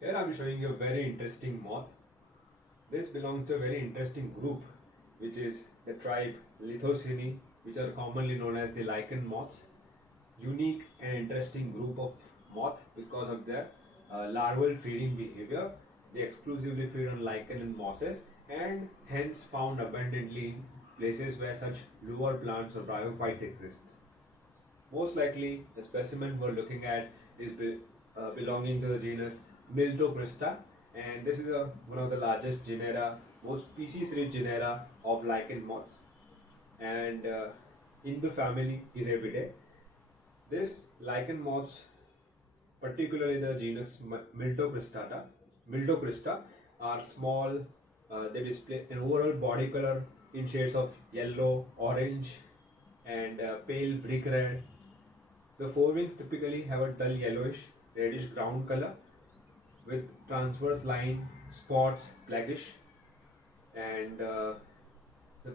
Here I am showing you a very interesting moth. This belongs to a very interesting group, which is the tribe Lithosiini, which are commonly known as the lichen moths. Unique and interesting group of moth because of their larval feeding behavior. They exclusively feed on lichen and mosses and hence found abundantly in places where such lower plants or bryophytes exist. Most likely, the specimen we're looking at is belonging to the genus Miltochrista, and this is one of the largest genera, most species-rich genera of lichen moths, and in the family Erebidae. This lichen moths, particularly the genus Miltochrista, are small. They display an overall body color in shades of yellow, orange, and pale brick red. The forewings typically have a dull yellowish, reddish ground color with transverse line, spots, blackish, and the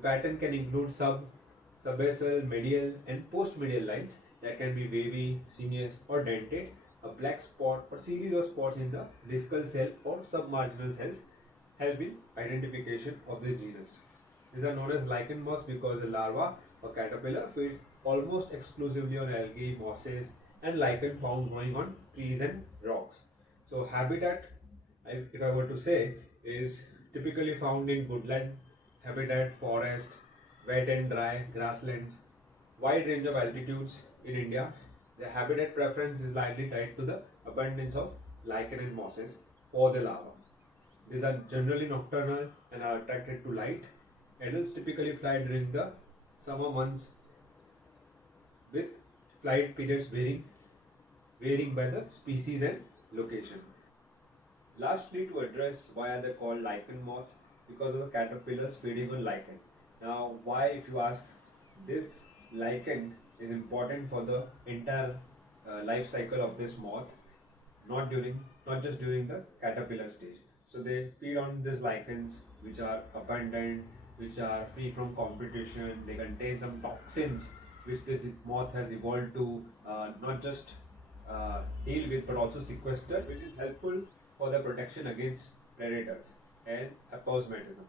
pattern can include subaxial, medial, and postmedial lines that can be wavy, sinuous, or dentate. A black spot or series of spots in the discal cell or submarginal cells help in identification of this genus. These are known as lichen moths because the larva or caterpillar feeds almost exclusively on algae, mosses, and lichen found growing on trees and rocks. So habitat, if I were to say, is typically found in woodland habitat, forest, wet and dry grasslands, wide range of altitudes in India. The habitat preference is likely tied to the abundance of lichen and mosses for the larva. These are generally nocturnal and are attracted to light. Adults typically fly during the summer months with flight periods varying by the species and location. Lastly, to address why are they called lichen moths, because of the caterpillars feeding on lichen. Now, why, if you ask, this lichen is important for the entire life cycle of this moth, not just during the caterpillar stage. So they feed on these lichens, which are abundant, which are free from competition. They contain some toxins which this moth has evolved to not just deal with but also sequester, which is helpful for the protection against predators and aposematism.